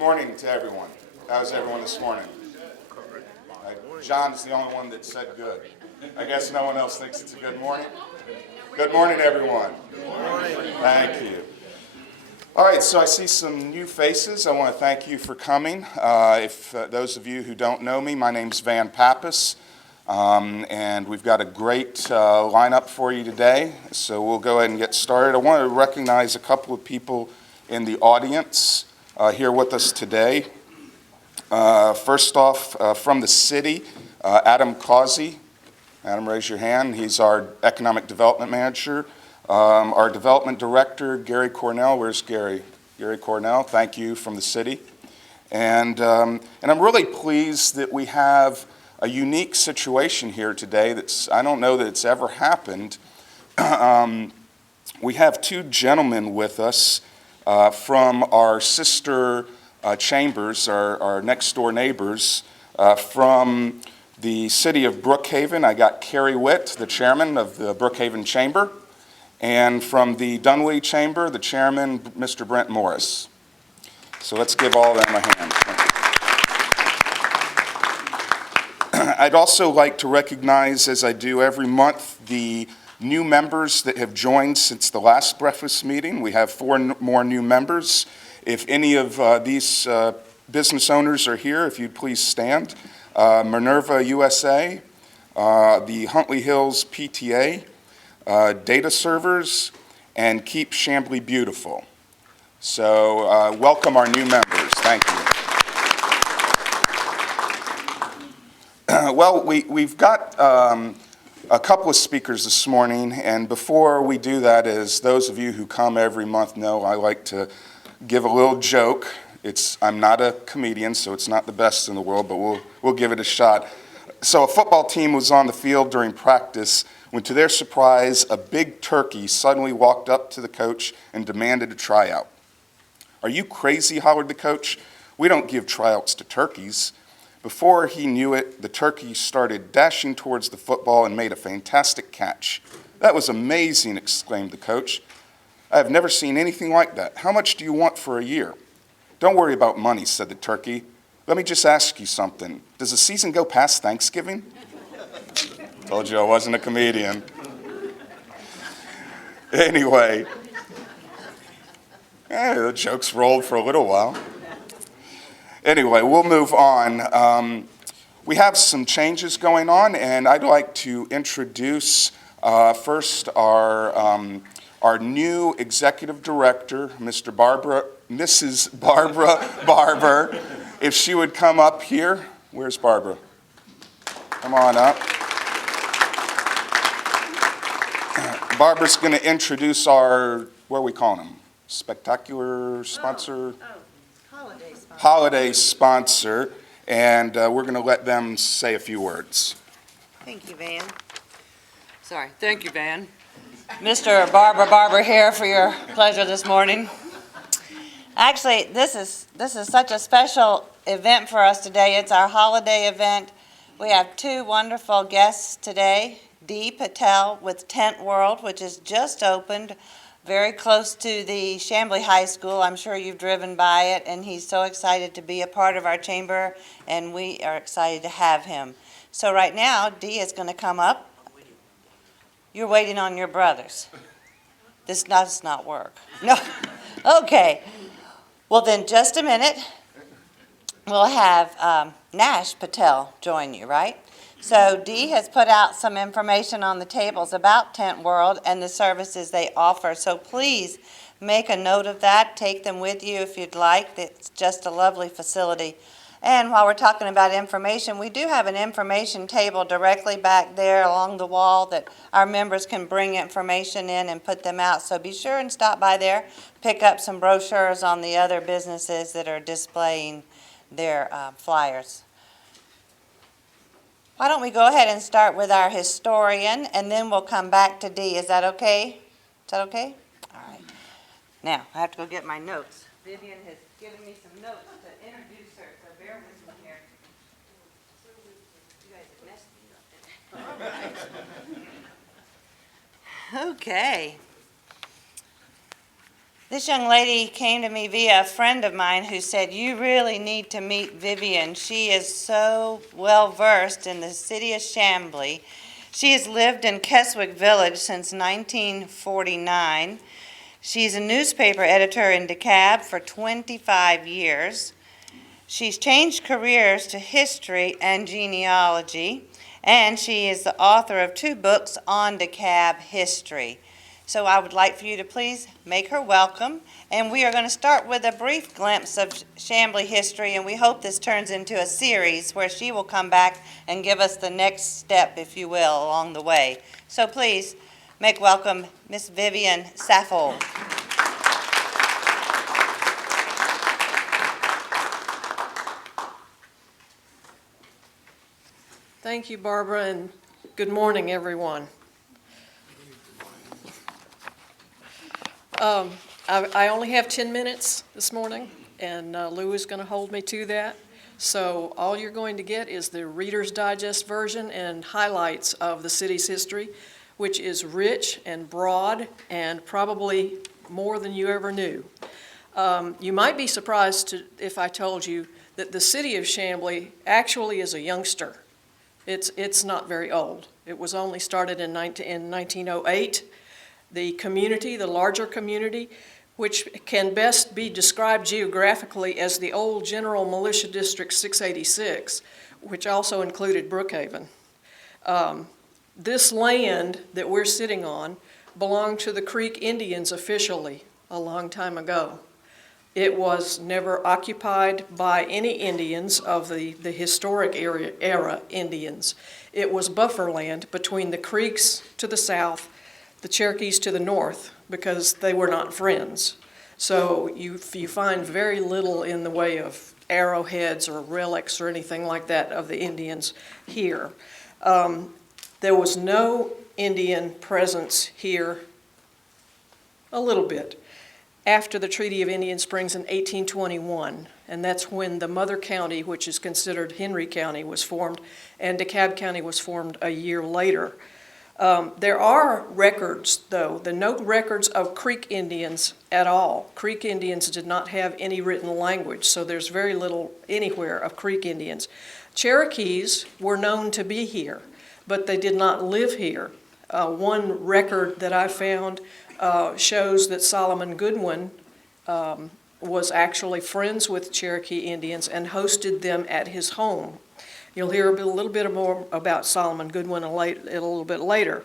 morning to everyone. How's everyone this morning? John's the only one that said good. I guess no one else thinks it's a good morning. Good morning, everyone. Good morning. Thank you. All right, so I see some new faces. I want to thank you for coming. If those of you who don't know me, my name's Van Pappas, and we've got a great lineup for you today. So we'll go ahead and get started. I want to recognize a couple of people in the audience here with us today. First off, from the city, Adam Causey. Adam, raise your hand. He's our Economic Development Manager. Our Development Director, Gary Cornell. Where's Gary? Gary Cornell, thank you, from the city. And I'm really pleased that we have a unique situation here today I don't know that it's ever happened. We have two gentlemen with us from our sister chambers, our next door neighbors, from the city of Brookhaven. I got Kerry Witt, the chairman of the Brookhaven Chamber, and from the Dunwoody Chamber, the chairman, Mr. Brent Morris. So let's give all of them a hand. I'd also like to recognize, as I do every month, the new members that have joined since the last breakfast meeting. We have 4 more new members. If any of these business owners are here, if you'd please stand. Minerva USA, the Huntley Hills PTA, Data Servers, and Keep Chamblee Beautiful. So welcome our new members. Thank you. Well, we've got a couple of speakers this morning, and before we do that, as those of you who come every month know, I like to give a little joke. I'm not a comedian, so it's not the best in the world, but we'll give it a shot. So a football team was on the field during practice when, to their surprise, a big turkey suddenly walked up to the coach and demanded a tryout. "Are you crazy?" hollered the coach. "We don't give tryouts to turkeys." Before he knew it, the turkey started dashing towards the football and made a fantastic catch. "That was amazing," exclaimed the coach. "I have never seen anything like that. How much do you want for a year?" "Don't worry about money," said the turkey. "Let me just ask you something. Does the season go past Thanksgiving?" Told you I wasn't a comedian. Anyway, the jokes rolled for a little while. Anyway, we'll move on. We have some changes going on, and I'd like to introduce first our new executive director, Mrs. Barbara Barber. If she would come up here. Where's Barbara? Come on up. Barbara's going to introduce our, what are we calling them? Spectacular sponsor? Holiday sponsor. And we're going to let them say a few words. Thank you, Van. Thank you, Van. Mr. Barbara Barber here for your pleasure this morning. Actually, this is such a special event for us today. It's our holiday event. We have 2 wonderful guests today. Dee Patel with Tent World, which is just opened very close to the Chamblee High School. I'm sure you've driven by it, and he's so excited to be a part of our chamber, and we are excited to have him. So right now, Dee is going to come up. You're waiting on your brothers. This does not work. No. Okay. Well, then, just a minute. We'll have Nash Patel join you, right? So Dee has put out some information on the tables about Tent World and the services they offer. So please make a note of that. Take them with you if you'd like. It's just a lovely facility. And while we're talking about information, we do have an information table directly back there along the wall that our members can bring information in and put them out. So be sure and stop by there, pick up some brochures on the other businesses that are displaying their flyers. Why don't we go ahead and start with our historian, and then we'll come back to Dee. Is that okay? Is that okay? All right. Now, I have to go get my notes. Vivian has given me some notes to introduce her, so bear with me here. You guys have messed me up. All right. Okay. This young lady came to me via a friend of mine who said, "You really need to meet Vivian. She is so well versed in the city of Chamblee. She has lived in Keswick Village since 1949. She's a newspaper editor in DeKalb for 25 years. She's changed careers to history and genealogy, and she is the author of 2 books on DeKalb history." So I would like for you to please make her welcome, and we are going to start with a brief glimpse of Chamblee history, and we hope this turns into a series where she will come back and give us the next step, if you will, along the way. So please make welcome Miss Vivian Saffold. Thank you, Barbara, and good morning, everyone. I only have 10 minutes this morning, and Lou is going to hold me to that. So all you're going to get is the Reader's Digest version and highlights of the city's history, which is rich and broad and probably more than you ever knew. You might be surprised if I told you that the city of Chamblee actually is a youngster. It's not very old. It was only started in 1908. The community, the larger community, which can best be described geographically as the old General Militia District 686, which also included Brookhaven. This land that we're sitting on belonged to the Creek Indians officially a long time ago. It was never occupied by any Indians of the historic era Indians. It was buffer land between the Creeks to the south, the Cherokees to the north, because they were not friends. So you find very little in the way of arrowheads or relics or anything like that of the Indians here. There was no Indian presence here a little bit after the Treaty of Indian Springs in 1821, and that's when the mother county, which is considered Henry County, was formed, and DeKalb County was formed a year later. There are records, though, no records of Creek Indians at all. Creek Indians did not have any written language, so there's very little anywhere of Creek Indians. Cherokees were known to be here, but they did not live here. One record that I found shows that Solomon Goodwin was actually friends with Cherokee Indians and hosted them at his home. You'll hear a little bit more about Solomon Goodwin a little bit later.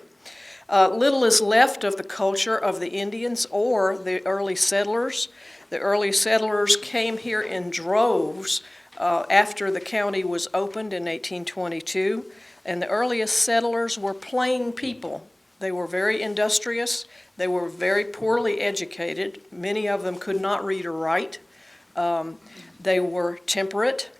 Little is left of the culture of the Indians or the early settlers. The early settlers came here in droves after the county was opened in 1822, and the earliest settlers were plain people. They were very industrious. They were very poorly educated. Many of them could not read or write. They were temperate.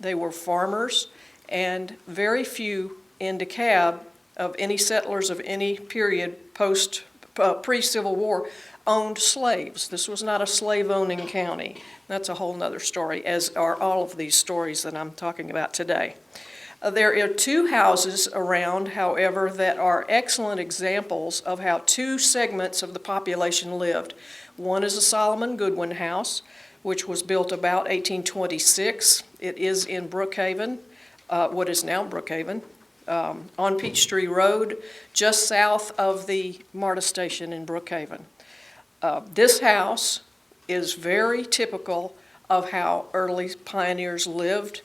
They were farmers. And very few in DeKalb of any settlers of any period pre-Civil War owned slaves. This was not a slave-owning county. That's a whole nother story, as are all of these stories that I'm talking about today. There are 2 houses around, however, that are excellent examples of how 2 segments of the population lived. One is a Solomon Goodwin house, which was built about 1826. It is in Brookhaven. What is now Brookhaven, on Peachtree Road, just south of the MARTA station in Brookhaven. This house is very typical of how early pioneers lived.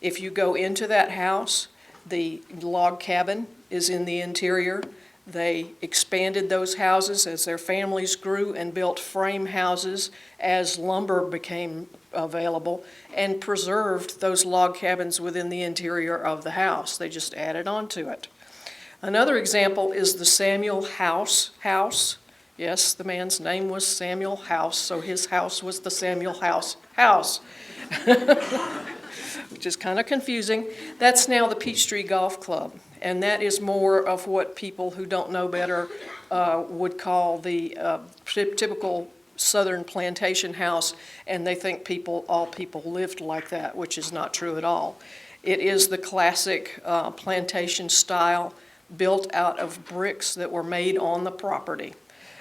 If you go into that house, the log cabin is in the interior. They expanded those houses as their families grew and built frame houses as lumber became available, and preserved those log cabins within the interior of the house. They just added on to it. Another example is the Samuel House house. Yes, the man's name was Samuel House, so his house was the Samuel House house, which is kind of confusing. That's now the Peachtree Golf Club, and that is more of what people who don't know better would call the typical Southern plantation house, and they think all people lived like that, which is not true at all. It is the classic plantation style, built out of bricks that were made on the property.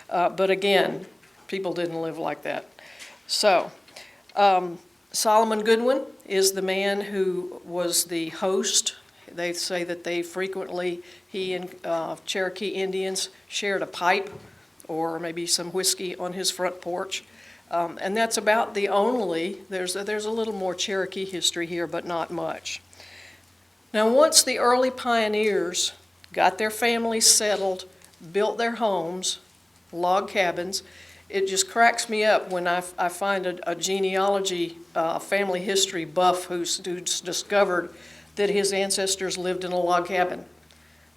But again, People didn't live like that. So, Solomon Goodwin is the man who was the host. They say that he and Cherokee Indians shared a pipe or maybe some whiskey on his front porch. And that's about the only, there's a little more Cherokee history here, but not much. Now, once the early pioneers got their families settled, built their homes, log cabins, it just cracks me up when I find a genealogy, family history buff who's discovered that his ancestors lived in a log cabin.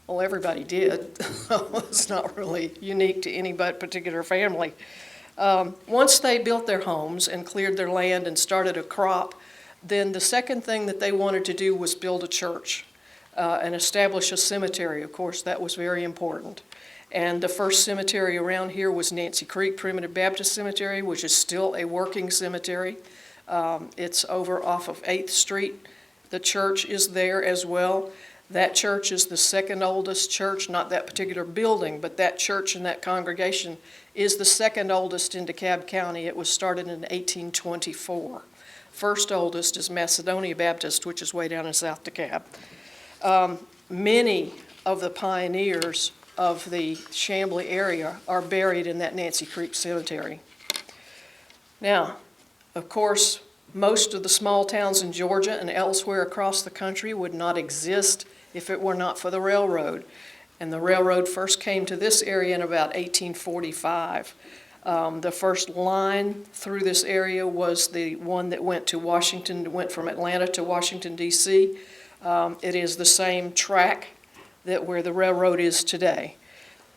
Well, everybody did. It's not really unique to any but particular family. Once they built their homes and cleared their land and started a crop, then the second thing that they wanted to do was build a church and establish a cemetery. Of course, that was very important. And the first cemetery around here was Nancy Creek Primitive Baptist Cemetery, which is still a working cemetery. It's over off of 8th Street. The church is there as well. That church is the second oldest church, not that particular building, but that church and that congregation is the second oldest in DeKalb County. It was started in 1824. First oldest is Macedonia Baptist, which is way down in South DeKalb. Many of the pioneers of the Chamblee area are buried in that Nancy Creek Cemetery. Now, of course, most of the small towns in Georgia and elsewhere across the country would not exist if it were not for the railroad. And the railroad first came to this area in about 1845. The first line through this area was the one that went to Washington, went from Atlanta to Washington, D.C. It is the same track that where the railroad is today.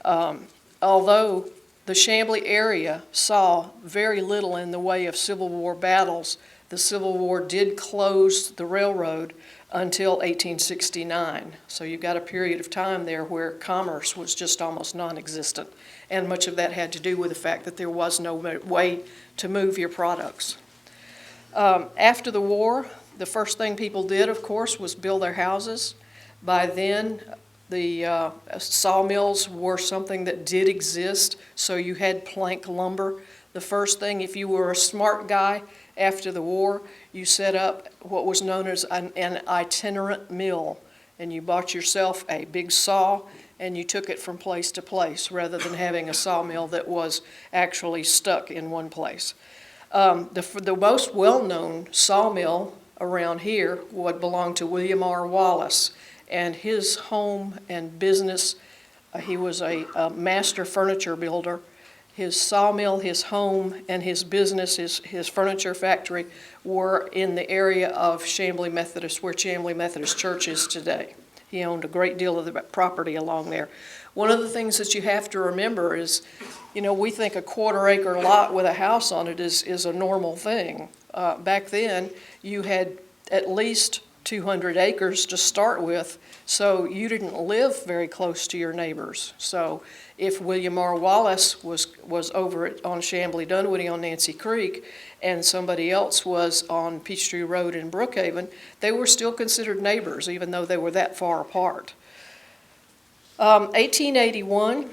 Although the Chamblee area saw very little in the way of Civil War battles, the Civil War did close the railroad until 1869. So you've got a period of time there where commerce was just almost non-existent. And much of that had to do with the fact that there was no way to move your products. After the war, the first thing people did, of course, was build their houses. By then, the sawmills were something that did exist, so you had plank lumber. The first thing, if you were a smart guy after the war, you set up what was known as an itinerant mill, and you bought yourself a big saw and you took it from place to place rather than having a sawmill that was actually stuck in one place. The most well-known sawmill around here would belong to William R. Wallace, and his home and business, he was a master furniture builder. His sawmill, his home, and his business, his furniture factory, were in the area of Chamblee Methodist, where Chamblee Methodist Church is today. He owned a great deal of the property along there. One of the things that you have to remember is, we think a quarter-acre lot with a house on it is a normal thing. Back then, you had at least 200 acres to start with, so you didn't live very close to your neighbors. So if William R. Wallace was over on Chamblee Dunwoody on Nancy Creek and somebody else was on Peachtree Road in Brookhaven, they were still considered neighbors even though they were that far apart. 1881,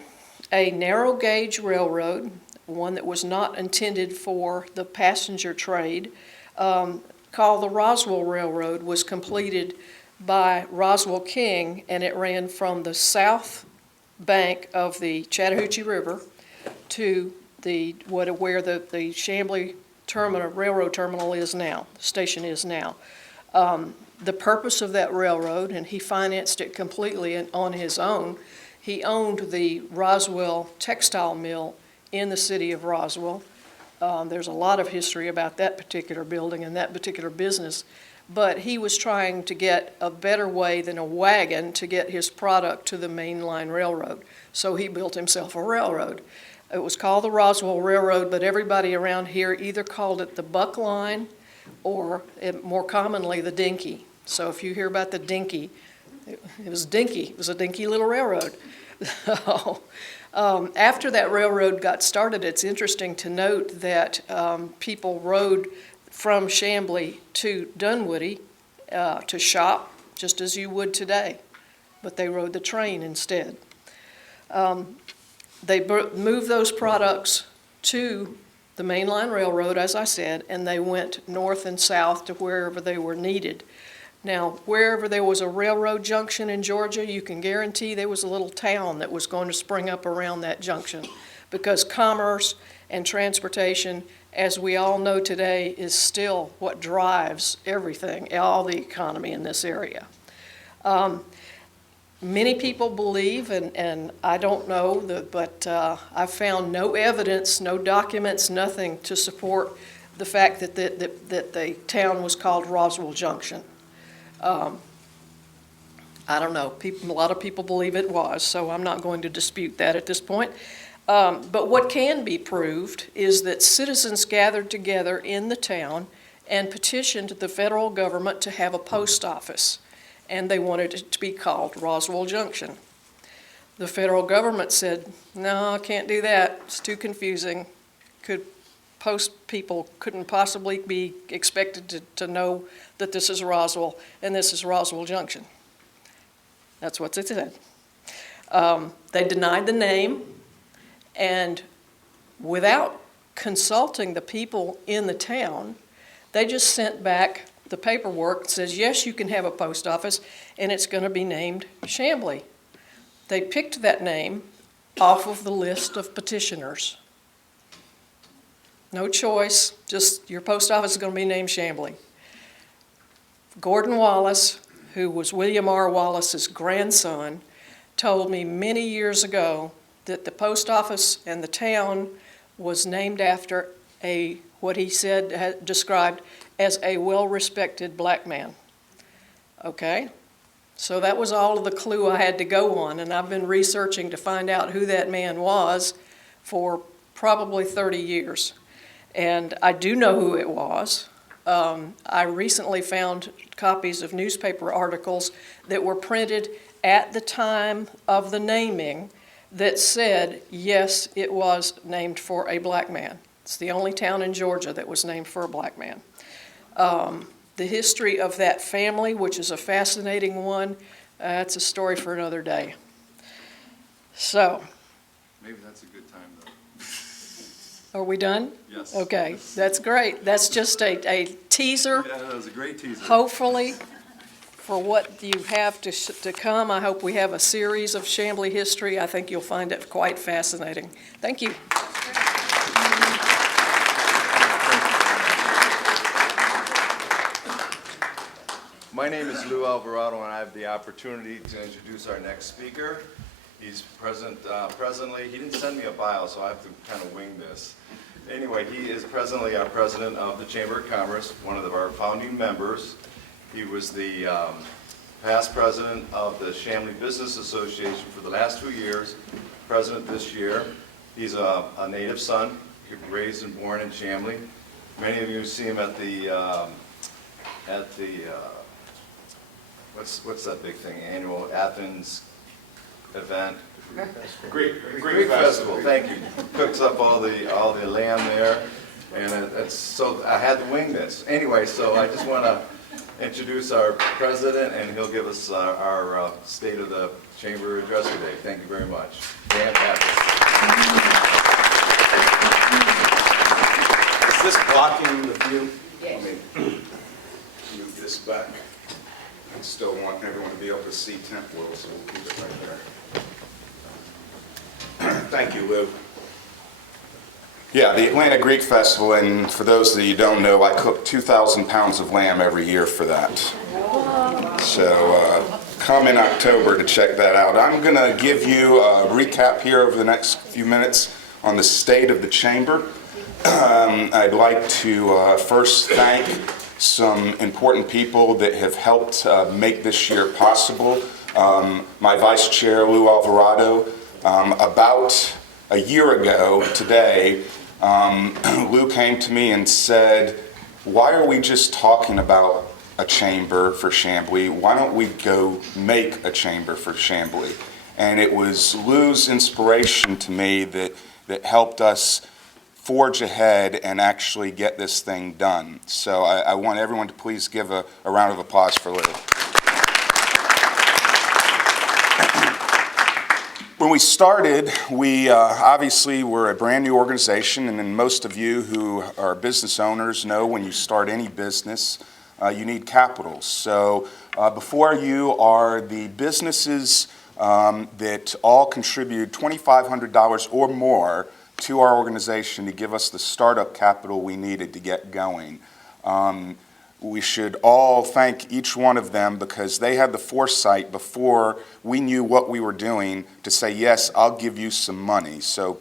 a narrow gauge railroad, one that was not intended for the passenger trade, called the Roswell Railroad, was completed by Roswell King, and it ran from the south bank of the Chattahoochee River to where the Chamblee railroad terminal is now, station is now. The purpose of that railroad, and he financed it completely on his own, he owned the Roswell textile mill in the city of Roswell. There's a lot of history about that particular building and that particular business, but he was trying to get a better way than a wagon to get his product to the mainline railroad. So he built himself a railroad. It was called the Roswell Railroad, but everybody around here either called it the Buck Line or more commonly the Dinky. So if you hear about the Dinky, it was Dinky. It was a dinky little railroad. After that railroad got started, it's interesting to note that people rode from Chamblee to Dunwoody to shop, just as you would today, but they rode the train instead. They moved those products to the mainline railroad, as I said, and they went north and south to wherever they were needed. Now, wherever there was a railroad junction in Georgia, you can guarantee there was a little town that was going to spring up around that junction, because commerce and transportation, as we all know today, is still what drives everything, all the economy in this area. Many people believe, and I don't know, but I've found no evidence, no documents, nothing to support the fact that the town was called Roswell Junction. I don't know. A lot of people believe it was, so I'm not going to dispute that at this point. But what can be proved is that citizens gathered together in the town and petitioned the federal government to have a post office, and they wanted it to be called Roswell Junction. The federal government said, no, I can't do that. It's too confusing. Post people couldn't possibly be expected to know that this is Roswell and this is Roswell Junction. That's what it said. They denied the name, and without consulting the people in the town, they just sent back the paperwork that says, yes, you can have a post office, and it's going to be named Chamblee. They picked that name off of the list of petitioners. No choice, just your post office is going to be named Chamblee. Gordon Wallace, who was William R. Wallace's grandson, told me many years ago that the post office and the town was named after what he said described as a well-respected black man. Okay? So that was all of the clue I had to go on, and I've been researching to find out who that man was for probably 30 years. And I do know who it was. I recently found copies of newspaper articles that were printed at the time of the naming that said, yes, it was named for a black man. It's the only town in Georgia that was named for a black man. The history of that family, which is a fascinating one, it's a story for another day. So. Maybe that's a good time, though. Are we done? Yes. Okay, that's great. That's just a teaser. Yeah, that was a great teaser. Hopefully, for what you have to come. I hope we have a series of Chamblee history. I think you'll find it quite fascinating. Thank you. My name is Lou Alvarado, and I have the opportunity to introduce our next speaker. He's presently, he didn't send me a bio, so I have to kind of wing this. Anyway, he is presently our president of the Chamber of Commerce, one of our founding members. He was the past president of the Chamblee Business Association for the last 2 years, president this year. He's a native son, raised and born in Chamblee. Many of you see him at the what's that big thing, annual Athens event? Greek Festival. Thank you. Cooks up all the lamb there, and it's so I had to wing this anyway. So I just want to introduce our president, and he'll give us our state of the chamber address today. Thank you very much. Fantastic. Is this blocking the view? Yes. Let me move this back. I still want everyone to be able to see Tent World, so we'll keep it right there. Thank you, Lou. Yeah, the Atlanta Greek Festival, and for those that you don't know, I cook 2,000 pounds of lamb every year for that. So come in October to check that out. I'm going to give you a recap here over the next few minutes on the state of the chamber. I'd like to first thank some important people that have helped make this year possible. My vice chair, Lou Alvarado. About a year ago today, Lou came to me and said, why are we just talking about a chamber for Chamblee? Why don't we go make a chamber for Chamblee? And it was Lou's inspiration to me that helped us forge ahead and actually get this thing done. So I want everyone to please give a round of applause for Lou. When we started, we obviously were a brand new organization, and then most of you who are business owners know when you start any business, you need capital. So before you are the businesses that all contribute $2,500 or more to our organization to give us the startup capital we needed to get going. We should all thank each one of them because they had the foresight before we knew what we were doing to say, yes, I'll give you some money. So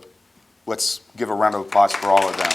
let's give a round of applause for all of them.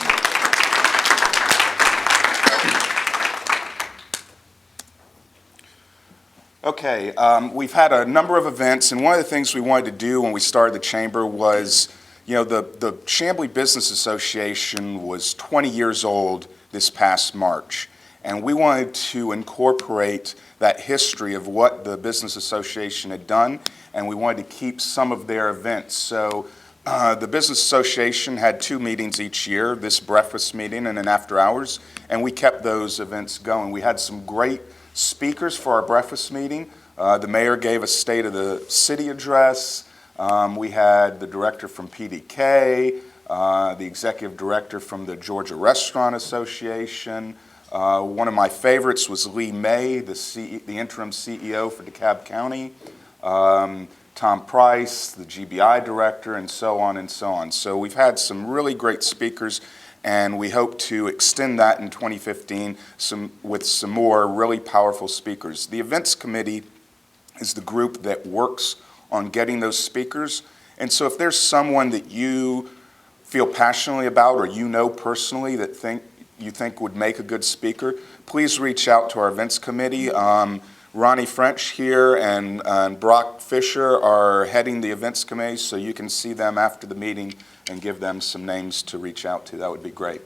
Okay, we've had a number of events, and one of the things we wanted to do when we started the Chamber was, the Chamblee Business Association was 20 years old this past March. And we wanted to incorporate that history of what the Business Association had done, and we wanted to keep some of their events. So the Business Association had 2 meetings each year, this breakfast meeting and an after hours, and we kept those events going. We had some great speakers for our breakfast meeting. The mayor gave a State of the City address. We had the director from PDK, the executive director from the Georgia Restaurant Association. One of my favorites was Lee May, the interim CEO for DeKalb County, Tom Price, the GBI director, and so on and so on. So we've had some really great speakers, and we hope to extend that in 2015 with some more really powerful speakers. The events committee is the group that works on getting those speakers, and so if there's someone that you feel passionately about or you know personally that you think would make a good speaker, please reach out to our events committee. Ronnie French here and Brock Fisher are heading the events committee, so you can see them after the meeting and give them some names to reach out to. That would be great.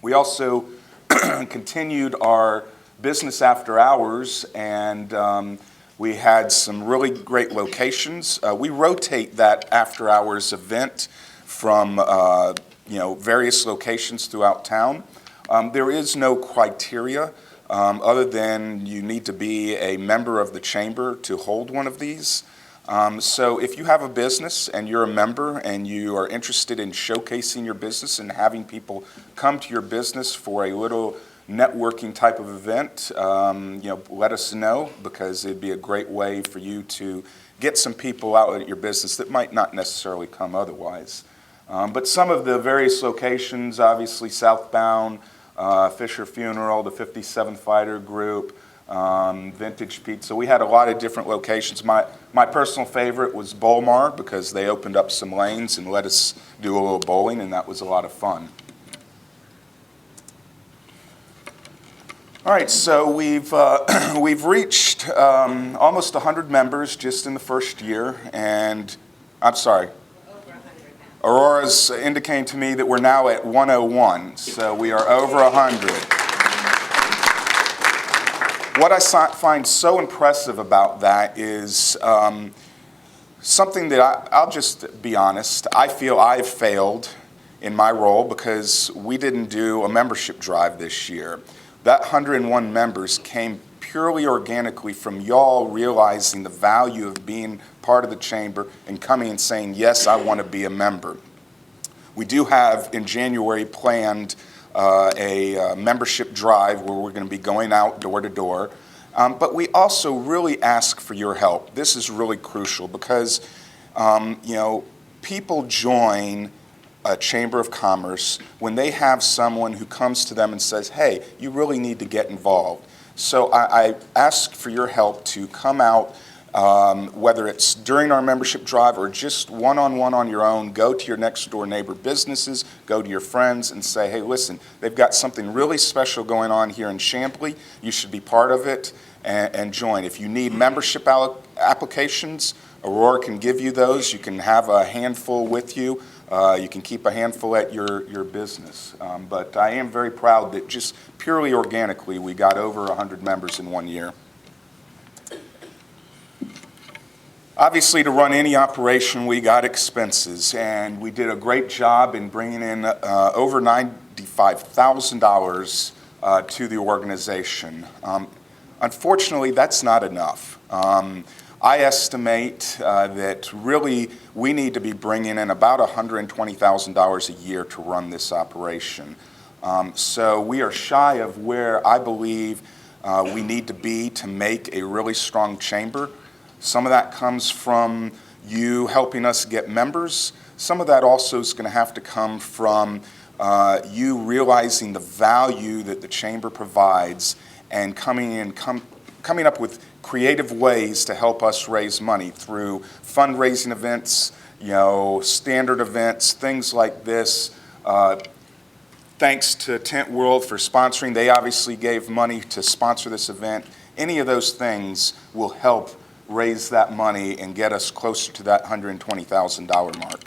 We also continued our business after hours, and we had some really great locations. We rotate that after hours event from various locations throughout town. There is no criteria other than you need to be a member of the Chamber to hold one of these. So if you have a business and you're a member and you are interested in showcasing your business and having people come to your business for a little networking type of event, let us know, because it'd be a great way for you to get some people out at your business that might not necessarily come otherwise. But some of the various locations, obviously Southbound, Fisher Funeral, the 57th Fighter Group, Vintage Pizza. We had a lot of different locations. My personal favorite was Bolmar because they opened up some lanes and let us do a little bowling, and that was a lot of fun. All right, so we've reached almost 100 members just in the first year, and I'm sorry. Aurora's indicating to me that we're now at 101, so we are over 100. What I find so impressive about that is something that I'll just be honest, I feel I've failed in my role because we didn't do a membership drive this year. That 101 members came purely organically from y'all realizing the value of being part of the Chamber and coming and saying, yes, I want to be a member. We do have in January planned a membership drive where we're going to be going out door to door. But we also really ask for your help. This is really crucial because, people join a Chamber of Commerce when they have someone who comes to them and says, hey, you really need to get involved. So I ask for your help to come out, whether it's during our membership drive or just one-on-one on your own. Go to your next door neighbor businesses, go to your friends and say, hey, listen, they've got something really special going on here in Chamblee. You should be part of it and join. If you need membership applications, Aurora can give you those. You can have a handful with you. You can keep a handful at your business. But I am very proud that just purely organically we got over 100 members in 1 year. Obviously, to run any operation, we got expenses, and we did a great job in bringing in over $95,000 to the organization. Unfortunately, that's not enough. I estimate that really we need to be bringing in about $120,000 a year to run this operation. So we are shy of where I believe we need to be to make a really strong chamber. Some of that comes from you helping us get members. Some of that also is going to have to come from you realizing the value that the chamber provides and coming up with creative ways to help us raise money through fundraising events, standard events, things like this. Thanks to Tent World for sponsoring. They obviously gave money to sponsor this event. Any of those things will help raise that money and get us closer to that $120,000 mark.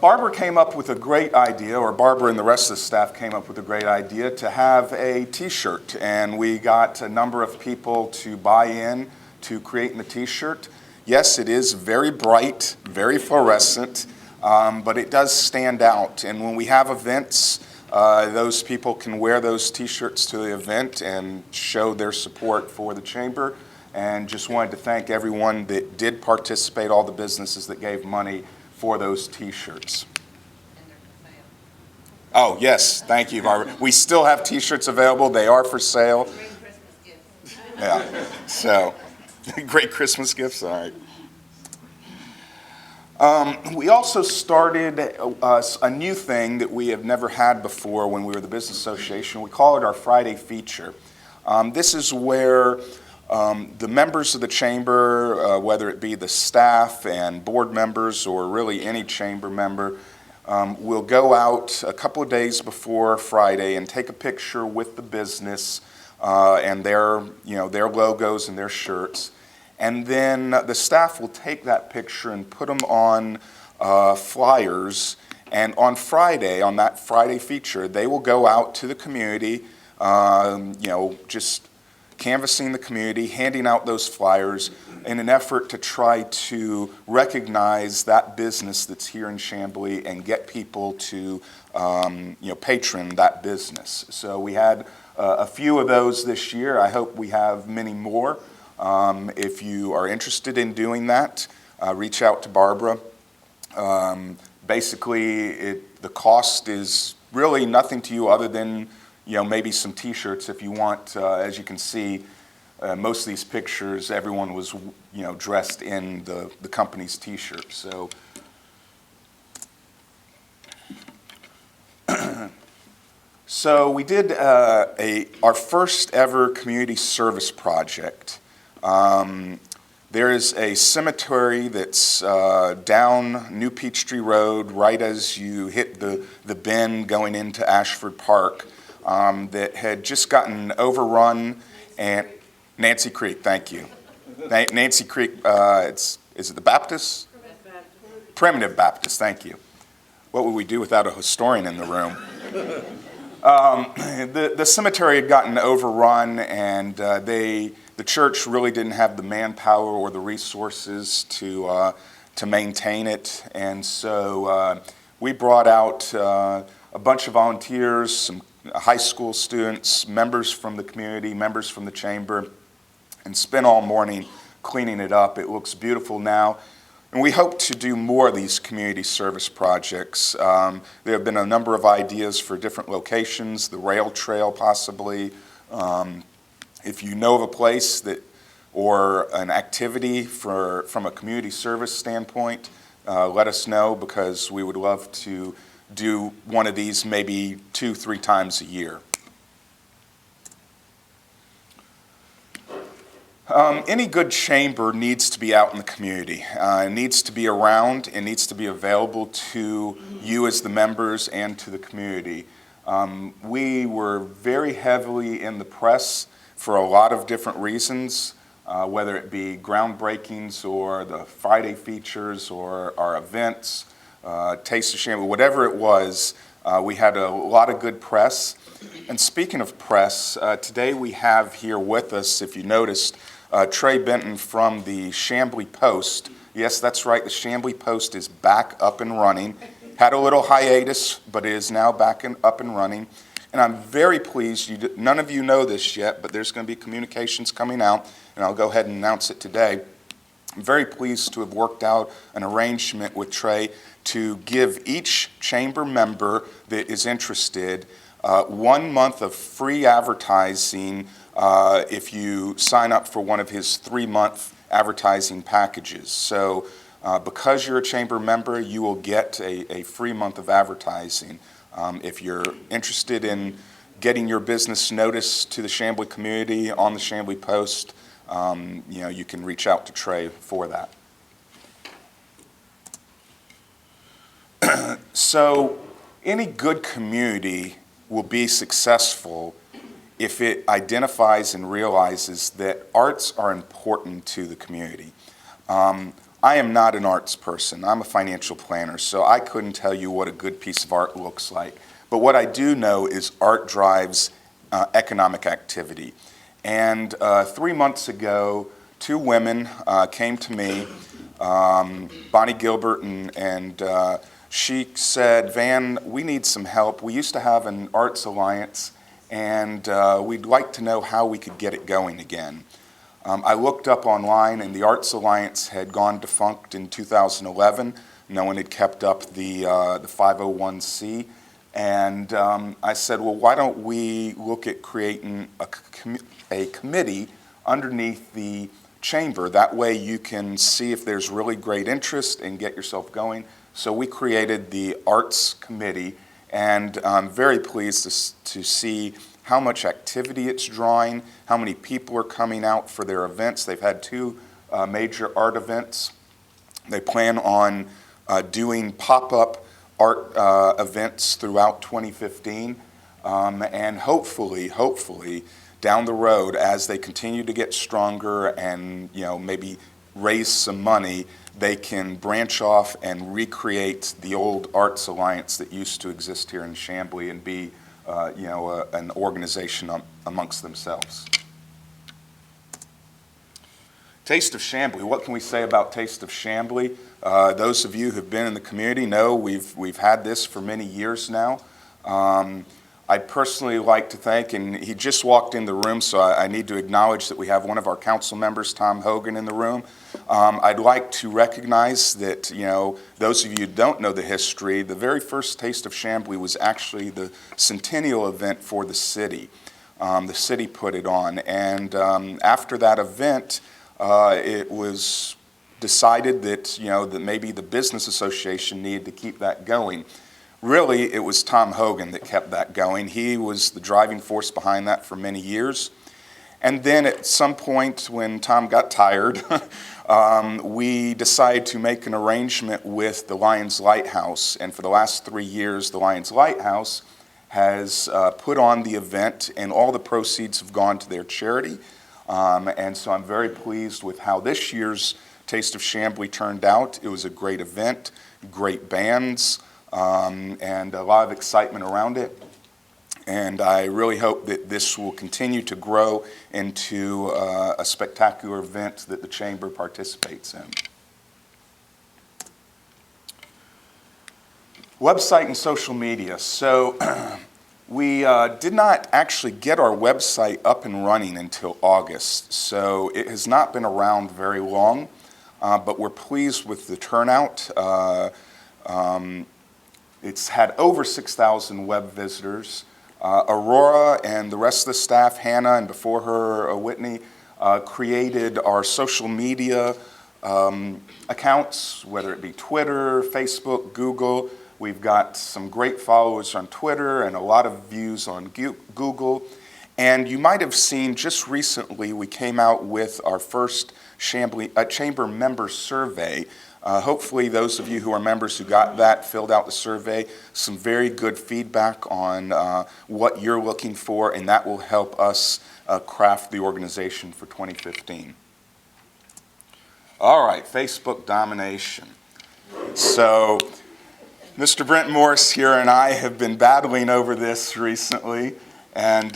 Barbara came up with a great idea, or Barbara and the rest of the staff came up with a great idea to have a t-shirt, and we got a number of people to buy in to creating the t-shirt. Yes, it is very bright, very fluorescent, but it does stand out, and when we have events, those people can wear those t-shirts to the event and show their support for the chamber. And just wanted to thank everyone that did participate, all the businesses that gave money for those t-shirts. Oh, yes, thank you, Barbara. We still have t-shirts available. They are for sale. Great Christmas gifts. Yeah, so great Christmas gifts, all right. We also started a new thing that we have never had before when we were the Business Association. We call it our Friday feature. This is where the members of the chamber, whether it be the staff and board members or really any chamber member, will go out a couple of days before Friday and take a picture with the business and their logos and their shirts. And then the staff will take that picture and put them on flyers. And on Friday, on that Friday feature, they will go out to the community, just canvassing the community, handing out those flyers in an effort to try to recognize that business that's here in Chamblee and get people to patron that business. So we had a few of those this year. I hope we have many more. If you are interested in doing that, reach out to Barbara. Basically, the cost is really nothing to you other than maybe some t-shirts if you want. As you can see, most of these pictures, everyone was dressed in the company's t-shirt. So so we did our first ever community service project. There is a cemetery that's down New Peachtree Road, right as you hit the bend going into Ashford Park, that had just gotten overrun. And Nancy Creek, thank you. Nancy Creek, is it the Baptist? Primitive Baptist, thank you. What would we do without a historian in the room? The cemetery had gotten overrun, and the church really didn't have the manpower or the resources to maintain it, and so we brought out a bunch of volunteers, some high school students, members from the community, members from the chamber, and spent all morning cleaning it up. It looks beautiful now, and we hope to do more of these community service projects. There have been a number of ideas for different locations, the rail trail possibly. If you know of a place or an activity from a community service standpoint, let us know, because we would love to do one of these maybe 2-3 times a year. Any good chamber needs to be out in the community. It needs to be around. It needs to be available to you as the members and to the community. We were very heavily in the press for a lot of different reasons, whether it be groundbreakings or the Friday features or our events, Taste of Chamblee, whatever it was, we had a lot of good press. And speaking of press, today we have here with us, if you noticed, Trey Benton from the Chamblee Post. Yes, that's right, the Chamblee Post is back up and running. Had a little hiatus, but it is now back up and running. And I'm very pleased, none of you know this yet, but there's going to be communications coming out, and I'll go ahead and announce it today. I'm very pleased to have worked out an arrangement with Trey to give each chamber member that is interested 1 month of free advertising if you sign up for one of his 3-month advertising packages. So because you're a chamber member, you will get a free month of advertising. If you're interested in getting your business noticed to the Chamblee community on the Chamblee Post, you can reach out to Trey for that. So any good community will be successful if it identifies and realizes that arts are important to the community. I am not an arts person. I'm a financial planner, so I couldn't tell you what a good piece of art looks like. But what I do know is art drives economic activity. And 3 months ago, 2 women came to me, Bonnie Gilbert, and she said, Van, we need some help. We used to have an arts alliance, and we'd like to know how we could get it going again. I looked up online, and the Arts Alliance had gone defunct in 2011. No one had kept up the 501c. And I said, well, why don't we look at creating a committee underneath the chamber? That way you can see if there's really great interest and get yourself going. So we created the Arts Committee, and I'm very pleased to see how much activity it's drawing, how many people are coming out for their events. They've had 2 major art events. They plan on doing pop-up art events throughout 2015, and hopefully, down the road, as they continue to get stronger and maybe raise some money, they can branch off and recreate the old Arts Alliance that used to exist here in Chamblee and be an organization amongst themselves. Taste of Chamblee. What can we say about Taste of Chamblee? Those of you who have been in the community know we've had this for many years now. I'd personally like to thank, and he just walked in the room, so I need to acknowledge that we have one of our council members, Tom Hogan, in the room. I'd like to recognize that, those of you who don't know the history, the very first Taste of Chamblee was actually the centennial event for the city. The city put it on, and after that event, it was decided that, that maybe the business association needed to keep that going. Really, it was Tom Hogan that kept that going. He was the driving force behind that for many years. And then at some point when Tom got tired, we decided to make an arrangement with the Lions Lighthouse. And for the last 3 years, the Lions Lighthouse has put on the event, and all the proceeds have gone to their charity. And so I'm very pleased with how this year's Taste of Chamblee turned out. It was a great event, great bands, and a lot of excitement around it. And I really hope that this will continue to grow into a spectacular event that the Chamber participates in. Website and social media. So we did not actually get our website up and running until August. So it has not been around very long, but we're pleased with the turnout. It's had over 6,000 web visitors. Aurora and the rest of the staff, Hannah and before her Whitney, created our social media accounts, whether it be Twitter, Facebook, Google. We've got some great followers on Twitter and a lot of views on Google. And you might have seen just recently we came out with our first Chamber member survey. Hopefully those of you who are members who got that filled out the survey, some very good feedback on what you're looking for, and that will help us craft the organization for 2015. All right, Facebook domination. So Mr. Brent Morris here and I have been battling over this recently, and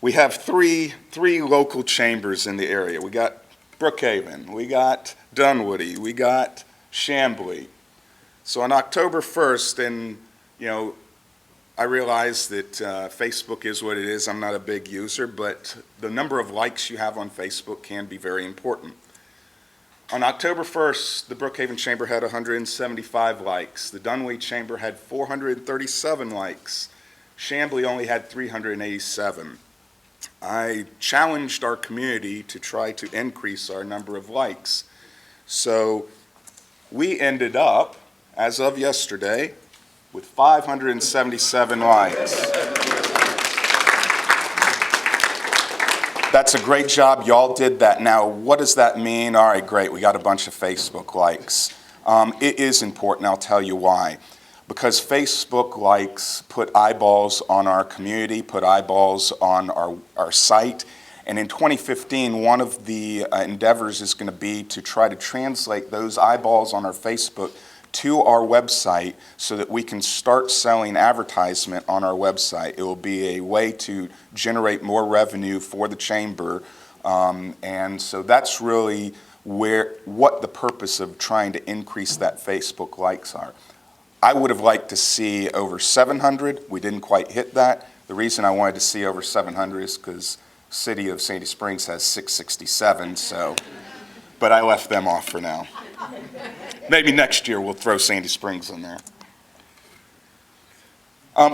we have three local chambers in the area. We got Brookhaven, we got Dunwoody, we got Chamblee. So on October 1st, and I realize that Facebook is what it is. I'm not a big user, but the number of likes you have on Facebook can be very important. On October 1st, the Brookhaven Chamber had 175 likes. The Dunway Chamber had 437 likes. Chamblee only had 387. I challenged our community to try to increase our number of likes. So we ended up, as of yesterday, with 577 likes. That's a great job. Y'all did that. Now, what does that mean? All right, great. We got a bunch of Facebook likes. It is important. I'll tell you why. Because Facebook likes put eyeballs on our community, put eyeballs on our site. And in 2015, one of the endeavors is going to be to try to translate those eyeballs on our Facebook to our website so that we can start selling advertisement on our website. It will be a way to generate more revenue for the chamber. And so that's really what the purpose of trying to increase that Facebook likes are. I would have liked to see over 700. We didn't quite hit that. The reason I wanted to see over 700 is because the city of Sandy Springs has 667, but I left them off for now. Maybe next year we'll throw Sandy Springs in there.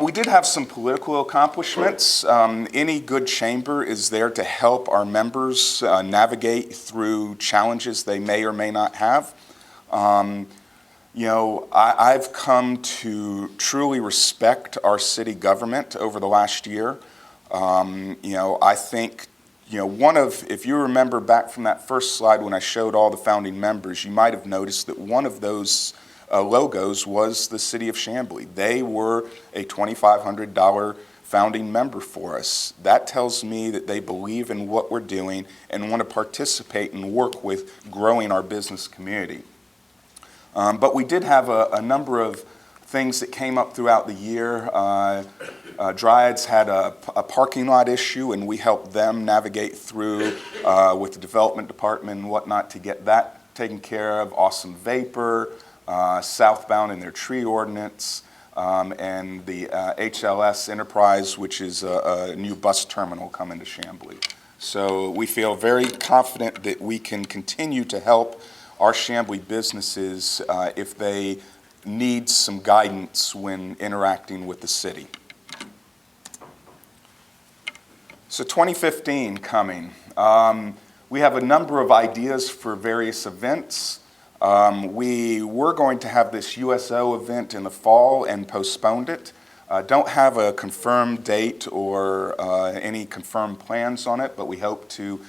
We did have some political accomplishments. Any good chamber is there to help our members navigate through challenges they may or may not have. I've come to truly respect our city government over the last year. I think if you remember back from that first slide when I showed all the founding members, you might have noticed that one of those logos was the city of Chamblee. They were a $2,500 founding member for us. That tells me that they believe in what we're doing and want to participate and work with growing our business community. But we did have a number of things that came up throughout the year. Dryads had a parking lot issue, and we helped them navigate through with the development department and whatnot to get that taken care of. Awesome Vapor, Southbound in their tree ordinance, and the HLS Enterprise, which is a new bus terminal coming to Chamblee. So we feel very confident that we can continue to help our Chamblee businesses if they need some guidance when interacting with the city. So 2015 coming. We have a number of ideas for various events. We were going to have this USO event in the fall and postponed it. Don't have a confirmed date or any confirmed plans on it, but we hope to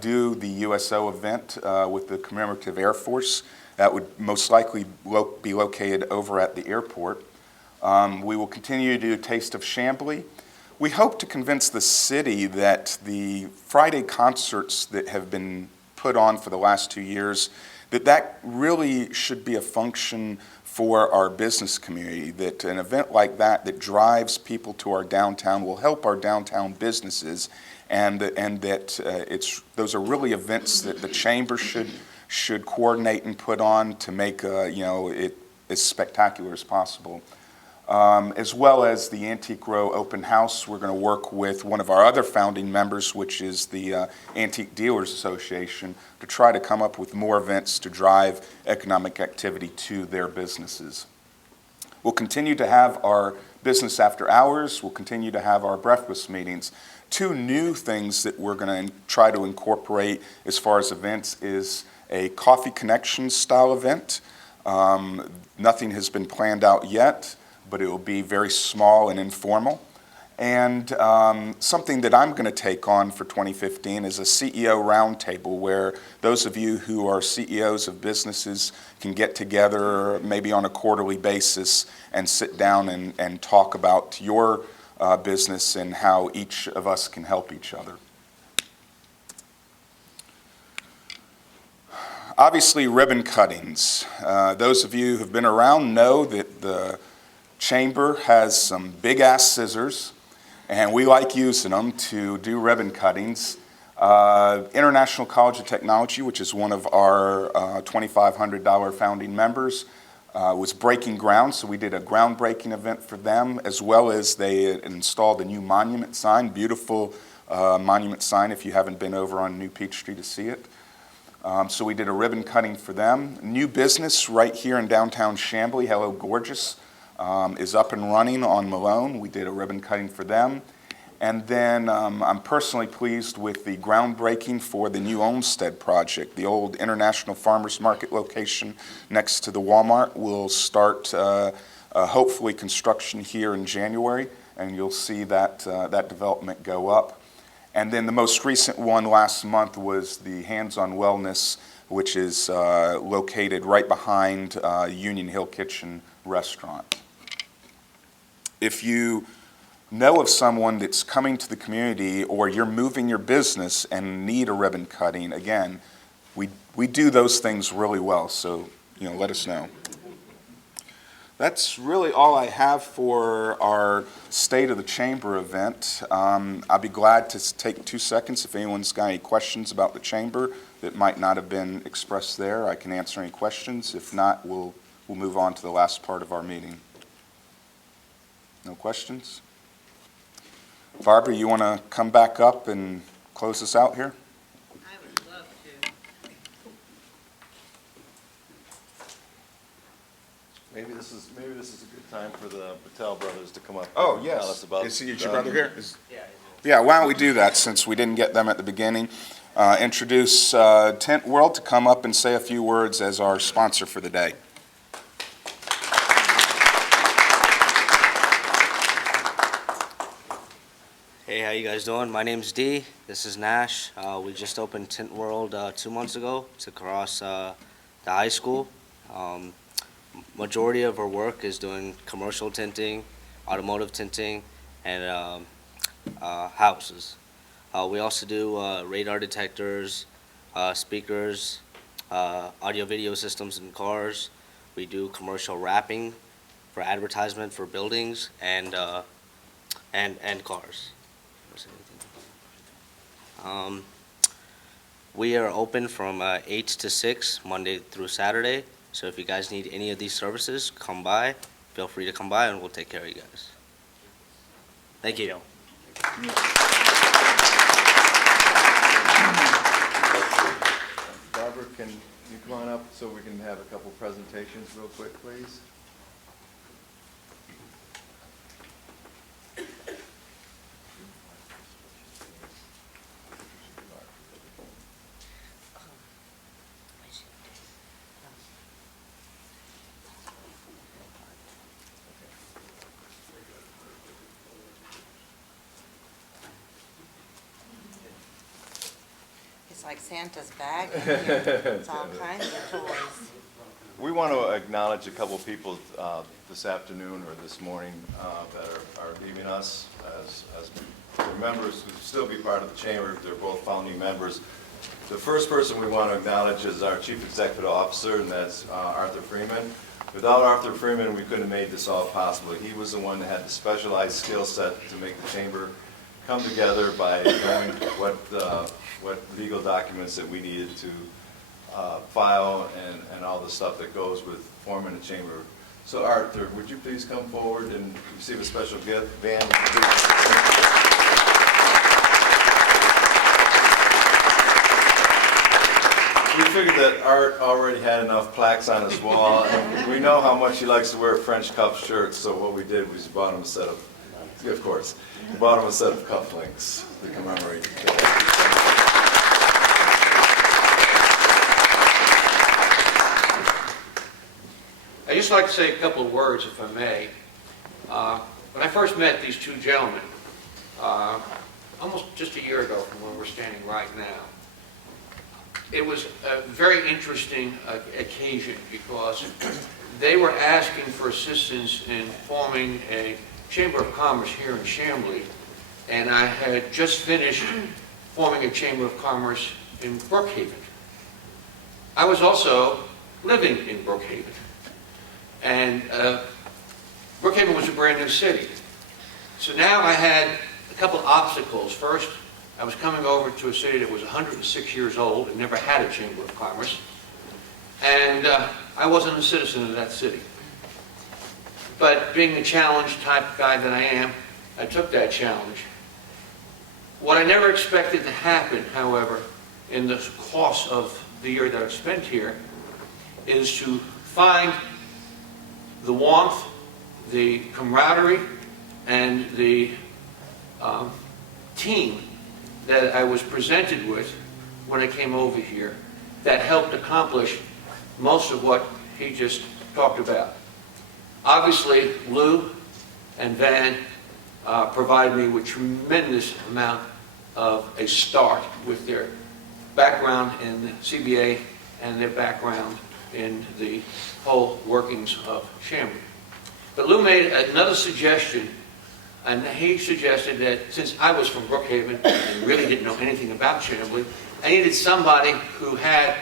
do the USO event with the Commemorative Air Force. That would most likely be located over at the airport. We will continue to do Taste of Chamblee. We hope to convince the city that the Friday concerts that have been put on for the last 2 years, that really should be a function for our business community, that an event like that drives people to our downtown will help our downtown businesses, and that those are really events that the chamber should coordinate and put on to make it as spectacular as possible. As well as the Antique Row Open House, we're going to work with one of our other founding members, which is the Antique Dealers Association, to try to come up with more events to drive economic activity to their businesses. We'll continue to have our business after hours. We'll continue to have our breakfast meetings. 2 new things that we're going to try to incorporate as far as events is a Coffee Connections style event. Nothing has been planned out yet, but it will be very small and informal. And something that I'm going to take on for 2015 is a CEO roundtable, where those of you who are CEOs of businesses can get together maybe on a quarterly basis and sit down and talk about your business and how each of us can help each other. Obviously, ribbon cuttings. Those of you who have been around know that the chamber has some big-ass scissors, and we like using them to do ribbon cuttings. International College of Technology, which is one of our $2,500 founding members, was breaking ground, so we did a groundbreaking event for them, as well as they installed a new monument sign, beautiful monument sign if you haven't been over on New Peachtree to see it. So we did a ribbon cutting for them. New business right here in downtown Chamblee, Hello Gorgeous, is up and running on Malone. We did a ribbon cutting for them. And then I'm personally pleased with the groundbreaking for the new Olmsted project. The old International Farmers Market location next to the Walmart will start hopefully construction here in January, and you'll see that, that development go up. And then the most recent one last month was the Hands on Wellness, which is located right behind Union Hill Kitchen restaurant. If you know of someone that's coming to the community, or you're moving your business and need a ribbon cutting, again, we do those things really well, so let us know. That's really all I have for our State of the Chamber event. I'll be glad to take 2 seconds if anyone's got any questions about the Chamber that might not have been expressed there. I can answer any questions. If not, we'll move on to the last part of our meeting. No questions? Barbara, you want to come back up and close us out here? I would love to. Maybe this is a good time for the Patel brothers to come up. Oh, and yes. Tell us about. Is your brother here? Yeah, why don't we do that since we didn't get them at the beginning? Introduce Tent World to come up and say a few words as our sponsor for the day. Hey, how you guys doing? My name's Dee. This is Nash. We just opened Tint World 2 months ago. It's across the high school. Majority of our work is doing commercial tinting, automotive tinting, and houses. We also do radar detectors, speakers, audio-video systems in cars. We do commercial wrapping for advertisement for buildings and cars. We are open from 8 to 6, Monday through Saturday. So if you guys need any of these services, come by. Feel free to come by and we'll take care of you guys. Thank you. Barbara, can you come on up so we can have a couple presentations real quick, please? It's like Santa's bag. It's all kinds of toys. We want to acknowledge a couple people this afternoon or this morning that are leaving us as members who still be part of the Chamber. They're both founding members. The first person we want to acknowledge is our Chief Executive Officer, and that's Arthur Freeman. Without Arthur Freeman, we couldn't have made this all possible. He was the one that had the specialized skill set to make the Chamber come together by knowing what legal documents that we needed to file and all the stuff that goes with forming a chamber. So Arthur, would you please come forward and receive a special gift? Van, we figured that Art already had enough plaques on his wall, and we know how much he likes to wear French cuff shirts, so what we did was bought him a set of, of course, we bought him a set of cufflinks to commemorate the day. I'd just like to say a couple of words, if I may. When I first met these two gentlemen, almost just a year ago from where we're standing right now, it was a very interesting occasion because they were asking for assistance in forming a Chamber of Commerce here in Chamblee, and I had just finished forming a Chamber of Commerce in Brookhaven. I was also living in Brookhaven. And Brookhaven was a brand new city. So now I had a couple of obstacles. First, I was coming over to a city that was 106 years old and never had a Chamber of Commerce. and I wasn't a citizen of that city. But being the challenge type guy that I am, I took that challenge. What I never expected to happen, however, in the course of the year that I've spent here, is to find the warmth, the camaraderie, and the team that I was presented with when I came over here that helped accomplish most of what he just talked about. Obviously, Lou and Van provided me with tremendous amount of a start with their background in the CBA and their background in the whole workings of Chamblee. But Lou made another suggestion, and he suggested that since I was from Brookhaven and really didn't know anything about Chamblee, I needed somebody who had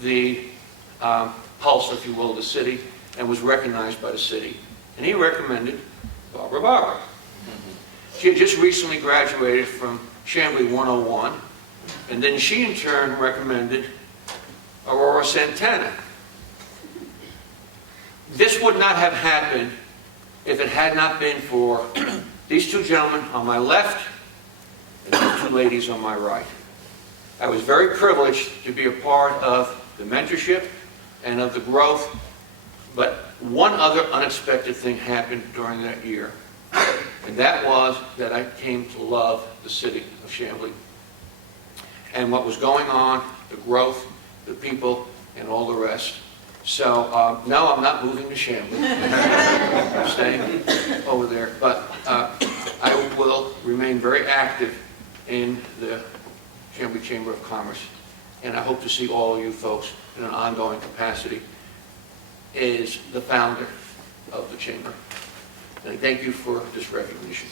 the pulse, if you will, of the city and was recognized by the city. And he recommended Barbara Barber. She had just recently graduated from Chamblee 101, and then she in turn recommended Aurora Santana. This would not have happened if it had not been for these two gentlemen on my left and these two ladies on my right. I was very privileged to be a part of the mentorship and of the growth, but one other unexpected thing happened during that year, and that was that I came to love the city of Chamblee and what was going on, the growth, the people, and all the rest. So, no, I'm not moving to Chamblee. I'm staying over there. But I will remain very active in the Chamblee Chamber of Commerce. And I hope to see all of you folks in an ongoing capacity as the founder of the Chamber. And I thank you for this recognition.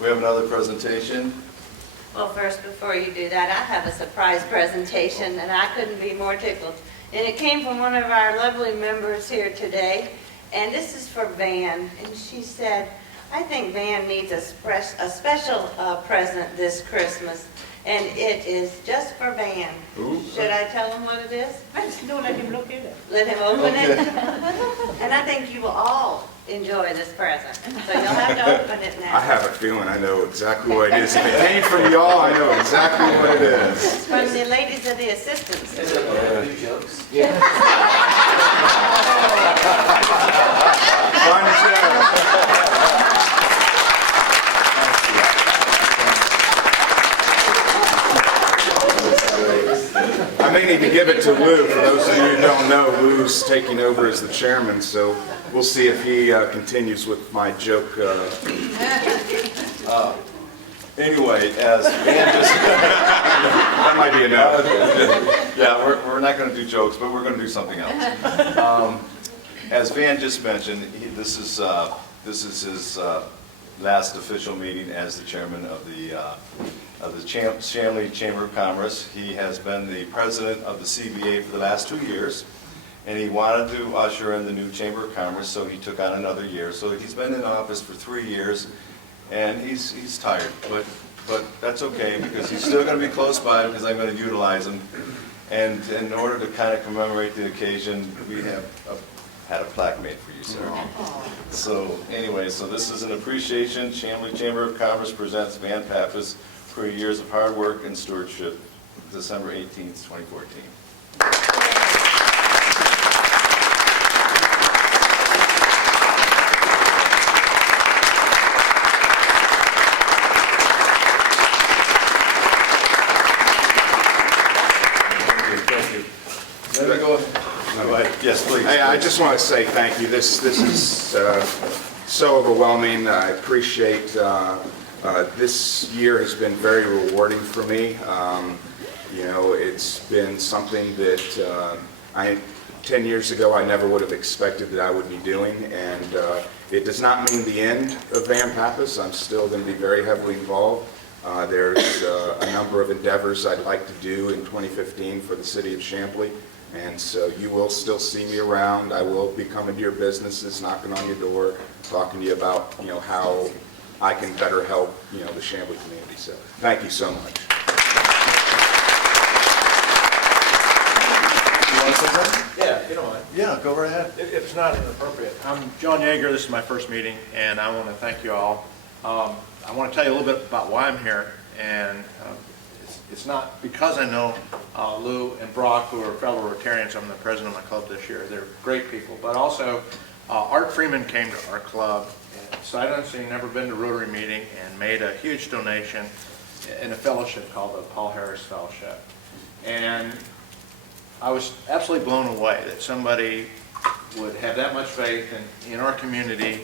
We have another presentation. Well, first, before you do that, I have a surprise presentation, and I couldn't be more tickled. And it came from one of our lovely members here today, and this is for Van. And she said, I think Van needs a special present this Christmas, and it is just for Van. Ooh. Should I tell him what it is? No, let him look at it. Let him open it? And I think you will all enjoy this present, so you'll have to open it now. I have a feeling I know exactly what it is. If it came from y'all, I know exactly what it is. It's from the ladies of the assistants. Fun joke. I may need to give it to Lou. For those of you who don't know, Lou's taking over as the chairman, so we'll see if he continues with my joke. Anyway, as Van just... That might be enough. Yeah, we're not going to do jokes, but we're going to do something else. As Van just mentioned, this is his last official meeting as the chairman of the Chamblee Chamber of Commerce. He has been the president of the CBA for the last 2 years, and he wanted to usher in the new Chamber of Commerce, so he took on another year. So he's been in office for 3 years, and he's tired, but that's okay, because he's still going to be close by, because I'm going to utilize him. And in order to kind of commemorate the occasion, we have had a plaque made for you, sir. So anyway, so this is an appreciation. Chamblee Chamber of Commerce presents Van Pappas for years of hard work and stewardship, December 18th, 2014. Let me go. Go ahead. Yes, please. I just want to say thank you. This is so overwhelming. I appreciate this year has been very rewarding for me. You know, it's been something that 10 years ago I never would have expected that I would be doing, and it does not mean the end of Van Pappas. I'm still going to be very heavily involved. There's a number of endeavors I'd like to do in 2015 for the city of Chamblee. And so you will still see me around. I will be coming to your businesses, knocking on your door, talking to you about, you know, how I can better help, the Chamblee community. So thank you so much. You want to say something? Yeah, you know what? Yeah, go right ahead. If it's not inappropriate, I'm John Yeager. This is my first meeting, and I want to thank you all. I want to tell you a little bit about why I'm here, and it's not because I know Lou and Brock, who are fellow Rotarians. I'm the president of my club this year. They're great people, but also Art Freeman came to our club, sight unseen, never been to Rotary meeting, and made a huge donation in a fellowship called the Paul Harris Fellowship. And I was absolutely blown away that somebody would have that much faith in our community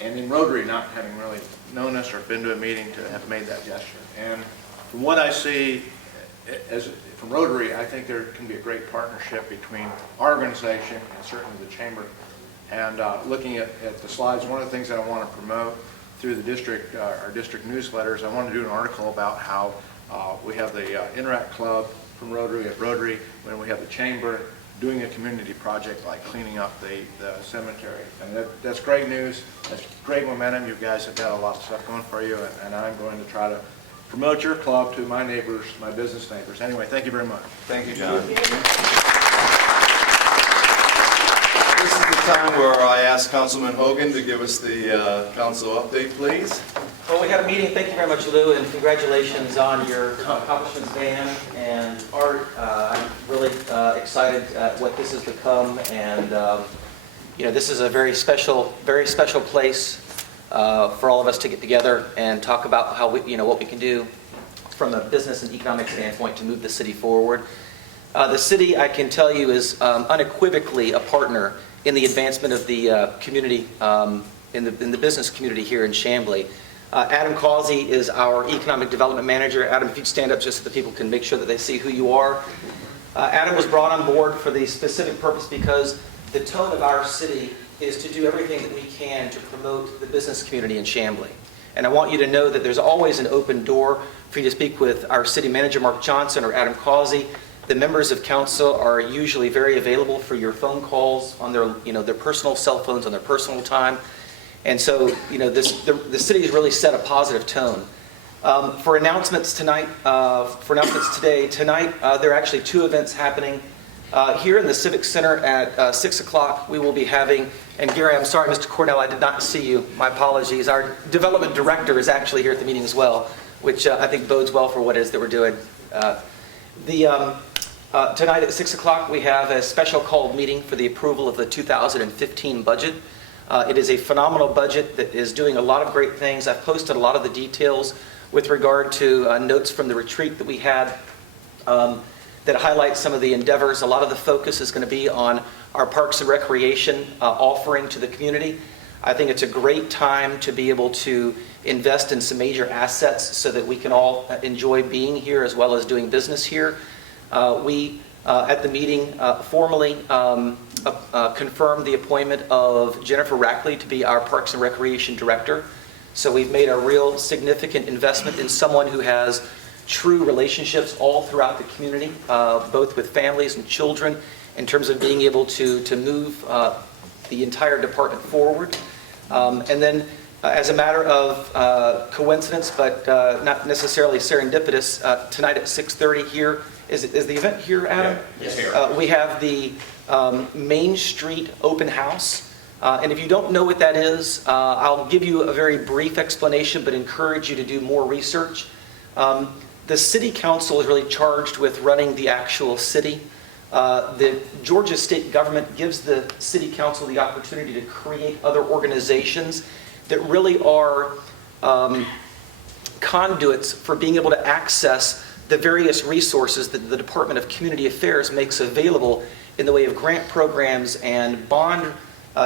and in Rotary, not having really known us or been to a meeting, to have made that gesture. And from what I see from Rotary, I think there can be a great partnership between our organization and certainly the Chamber. And looking at the slides, one of the things that I want to promote through the district, our district newsletters, I want to do an article about how we have the Interact Club from Rotary at Rotary, when we have the Chamber doing a community project like cleaning up the cemetery. And that's great news. That's great momentum. You guys have got a lot of stuff going for you, and I'm going to try to promote your club to my neighbors, my business neighbors. Anyway, thank you very much. Thank you, John. This is the time where I ask Councilman Hogan to give us the council update, please. Well, we had a meeting. Thank you very much, Lou, and congratulations on your accomplishments, Van and Art. I'm really excited at what this has become, and this is a very special place for all of us to get together and talk about how what we can do from a business and economic standpoint to move the city forward. The city, I can tell you, is unequivocally a partner in the advancement of the community, in the business community here in Chamblee. Adam Causey is our Economic Development Manager. Adam, if you'd stand up just so that people can make sure that they see who you are. Adam was brought on board for the specific purpose because the tone of our city is to do everything that we can to promote the business community in Chamblee. And I want you to know that there's always an open door for you to speak with our City Manager, Mark Johnson, or Adam Causey. The members of council are usually very available for your phone calls on their personal cell phones, on their personal time. And so, the city has really set a positive tone. For announcements tonight, tonight there are actually two events happening. Here in the Civic Center at 6 o'clock, we will be having, and Gary, I'm sorry, Mr. Cornell, I did not see you. My apologies. Our development director is actually here at the meeting as well, which I think bodes well for what it is that we're doing. Tonight at 6 o'clock, we have a special called meeting for the approval of the 2015 budget. It is a phenomenal budget that is doing a lot of great things. I've posted a lot of the details with regard to notes from the retreat that we had that highlight some of the endeavors. A lot of the focus is going to be on our Parks and Recreation offering to the community. I think it's a great time to be able to invest in some major assets so that we can all enjoy being here as well as doing business here. We, at the meeting, formally confirmed the appointment of Jennifer Rackley to be our Parks and Recreation Director. So we've made a real significant investment in someone who has true relationships all throughout the community, both with families and children, in terms of being able to move the entire department forward. And then, as a matter of coincidence, but not necessarily serendipitous, tonight at 6:30 here, is the event here, Adam? Yeah, it's here. We have the Main Street Open House. And if you don't know what that is, I'll give you a very brief explanation, but encourage you to do more research. The city council is really charged with running the actual city. The Georgia state government gives the city council the opportunity to create other organizations that really are conduits for being able to access the various resources that the Department of Community Affairs makes available in the way of grant programs and bond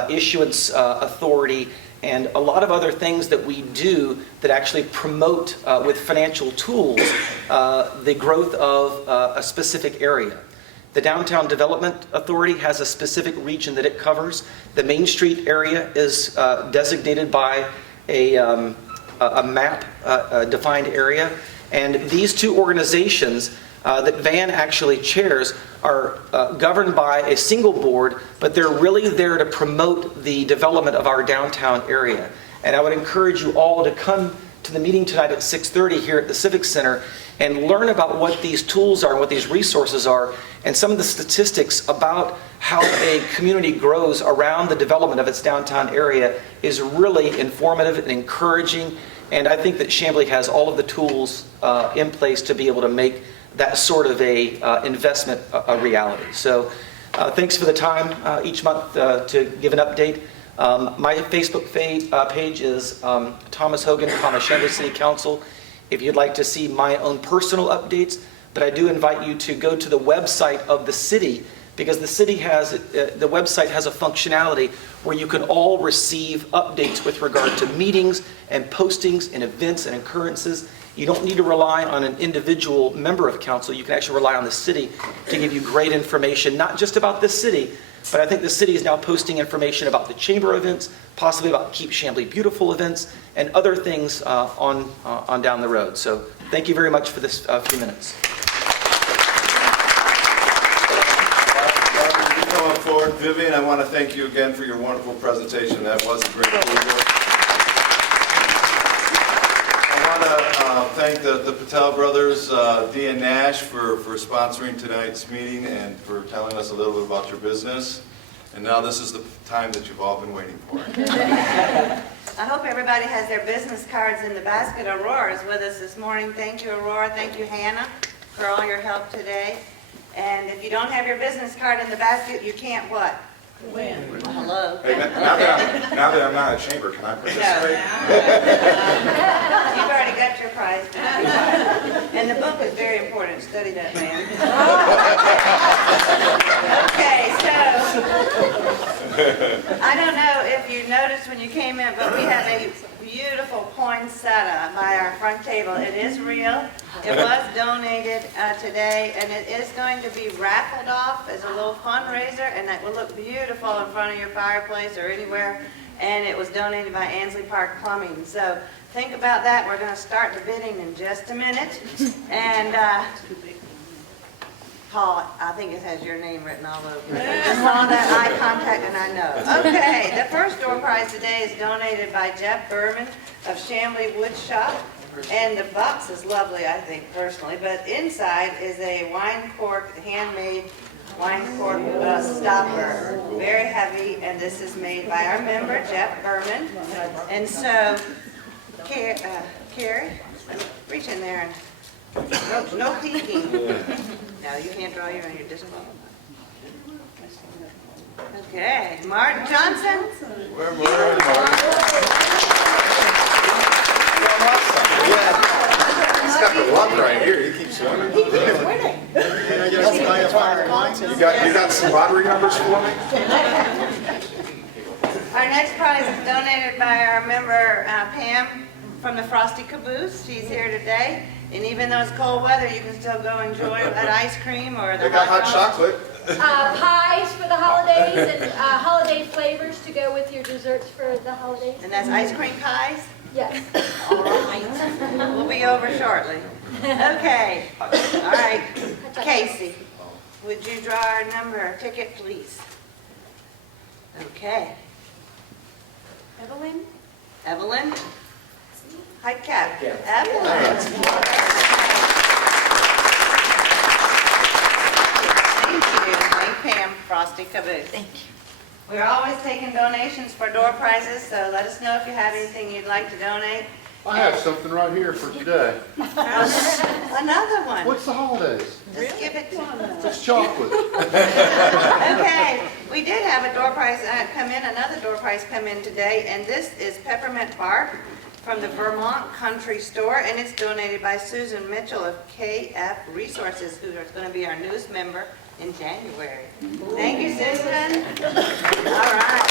issuance authority and a lot of other things that we do that actually promote with financial tools the growth of a specific area. The Downtown Development Authority has a specific region that it covers. The Main Street area is designated by a map, defined area. And these two organizations that Van actually chairs are governed by a single board, but they're really there to promote the development of our downtown area. And I would encourage you all to come to the meeting tonight at 6:30 here at the Civic Center and learn about what these tools are and what these resources are and some of the statistics about how a community grows around the development of its downtown area is really informative and encouraging. And I think that Chamblee has all of the tools in place to be able to make that sort of a investment a reality. So thanks for the time each month to give an update. My Facebook page is Thomas Hogan, Chamblee City Council, if you'd like to see my own personal updates. But I do invite you to go to the website of the city, because the city has, the website has a functionality where you can all receive updates with regard to meetings and postings and events and occurrences. You don't need to rely on an individual member of council. You can actually rely on the city to give you great information, not just about the city, but I think the city is now posting information about the chamber events, possibly about Keep Chamblee Beautiful events, and other things on down the road. So thank you very much for this few minutes. Come on forward. Vivian, I want to thank you again for your wonderful presentation. That was a great tour. I want to thank the Patel brothers, Dee and Nash, for sponsoring tonight's meeting and for telling us a little bit about your business. And now this is the time that you've all been waiting for. I hope everybody has their business cards in the basket. Aurora is with us this morning. Thank you, Aurora. Thank you, Hannah, for all your help today. And if you don't have your business card in the basket, you can't what? Win. Hello. Hey, now that I'm not a chamber, can I participate? You've already got your prize. And the book is very important. Study that, man. Okay, so I don't know if you noticed when you came in, but we have a beautiful poinsettia by our front table. It is real. It was donated today, and it is going to be raffled off as a little fundraiser, and that will look beautiful in front of your fireplace or anywhere. And it was donated by Ansley Park Plumbing. So think about that. We're going to start the bidding in just a minute. And Paul, I think it has your name written all over it. I just saw that eye contact and I know. Okay, the first door prize today is donated by Jeff Berman of Chamblee Wood Shop. And the box is lovely, I think, personally. But inside is a wine cork, handmade wine cork stopper. Very heavy, and this is made by our member, Jeff Berman. And so, Carrie, reach in there and no peeking. No, you can't draw your own, you're disappointed. Okay, Martin Johnson. Where Martin? He's got the luck right here. He keeps winning. You got some lottery numbers for me? Our next prize is donated by our member Pam from the Frosty Caboose. She's here today. And even though it's cold weather, you can still go enjoy that ice cream or the They got hot dogs. chocolate. Pies for the holidays and holiday flavors to go with your desserts for the holidays. And that's ice cream pies? Yes. All right. We'll be over shortly. Okay. All right. Casey, would you draw our number ticket, please? Okay. Evelyn? Evelyn? Heitkamp. Evelyn. Thank you. Thank Pam, Frosty Caboose. Thank you. We're always taking donations for door prizes, so let us know if you have anything you'd like to donate. I have something right here for today. Another one. What's the holidays? Just give it to It's chocolate. Okay, we did have a door prize come in, another door prize come in today, and this is peppermint bark from the Vermont Country Store, and it's donated by Susan Mitchell of KF Resources, who is going to be our newest member in January. Thank you, Susan. All right.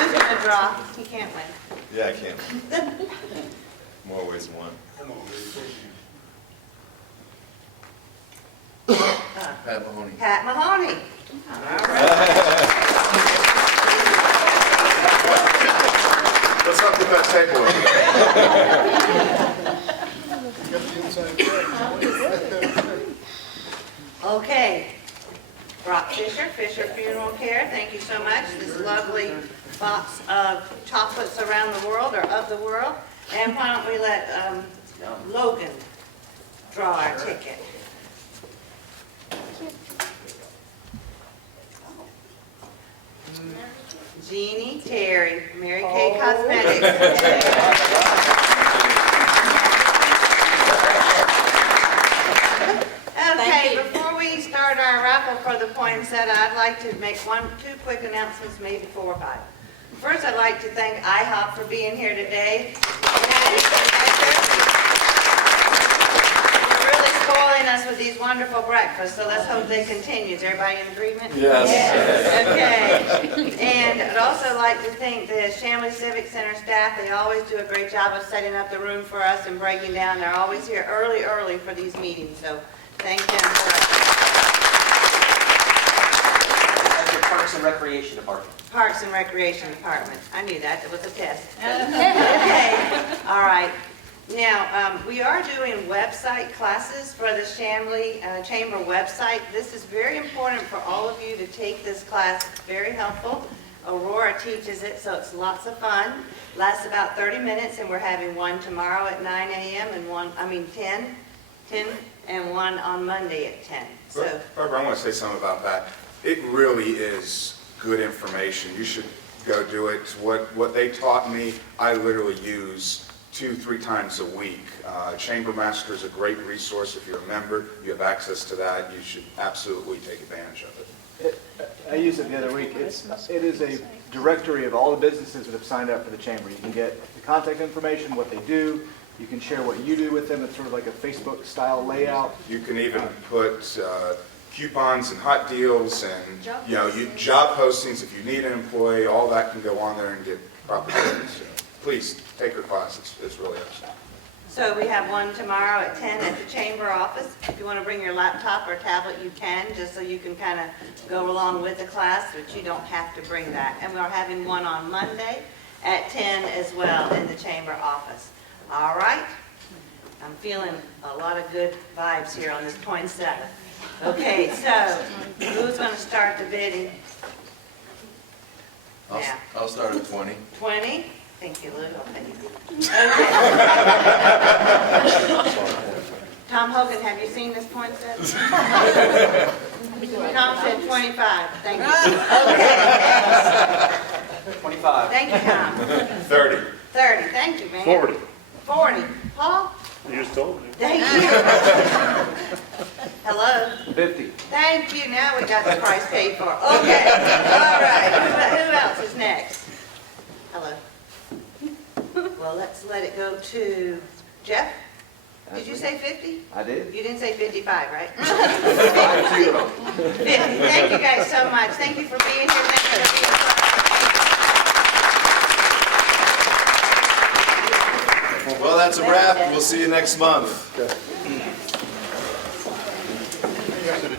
Who's going to draw? He can't win. Yeah, I can. More ways than one. Pat Mahoney. Pat Mahoney. All right. What's up with that table? Okay. Brock Fisher, Fisher Funeral Animal Care, thank you so much. This lovely box of chocolates around the world or of the world. And why don't we let Logan draw our ticket? Jeannie Terry, Mary Kay Cosmetics. Okay, before we start our raffle for the poinsettia, I'd like to make two quick announcements, maybe 4 or 5. First, I'd like to thank IHOP for being here today. They're really spoiling us with these wonderful breakfasts, so let's hope they continue. Is everybody in agreement? Yes. Okay. And I'd also like to thank the Chamblee Civic Center staff. They always do a great job of setting up the room for us and breaking down. They're always here early for these meetings, so thank them for That's your Parks and Recreation Department. Parks and Recreation Department. I knew that, it was a test. Okay, all right. Now, we are doing website classes for the Chamblee Chamber website. This is very important for all of you to take this class. It's very helpful. Aurora teaches it, so it's lots of fun. Lasts about 30 minutes, and we're having one tomorrow at 9 a.m. and 10 and one on Monday at 10. So, Barbara, I want to say something about that. It really is good information. You should go do it. What they taught me, I literally use 2-3 times a week. Chamber Master is a great resource. If you're a member, you have access to that. You should absolutely take advantage of it. I used it the other week. It is a directory of all the businesses that have signed up for the chamber. You can get the contact information, what they do. You can share what you do with them. It's sort of like a Facebook style layout. You can even put coupons and hot deals and job postings. If you need an employee, all that can go on there and get proper ratings. So please take her class. It's really awesome. So we have one tomorrow at 10 at the chamber office. If you want to bring your laptop or tablet, you can, just so you can kind of go along with the class, but you don't have to bring that. And we're having one on Monday at 10 as well in the chamber office. All right? I'm feeling a lot of good vibes here on this poinsettia. Okay, so who's going to start the bidding? I'll start at 20. 20? Thank you, Lou. Okay. Tom Hogan, have you seen this poinsettia? Tom said 25. Thank you. Okay. 25. Thank you, Tom. 30. 30. Thank you, man. 40. 40. Paul? You just told me. Thank you. Hello? 50. Thank you. Now we got the price paid for. Okay. All right. Who else is next? Hello? Well, let's let it go to Jeff. Did you say 50? I did. You didn't say 55, right? 50. 50. Thank you guys so much. Thank you for being here. Thank you for being Well, that's a wrap. We'll see you next month. You guys did a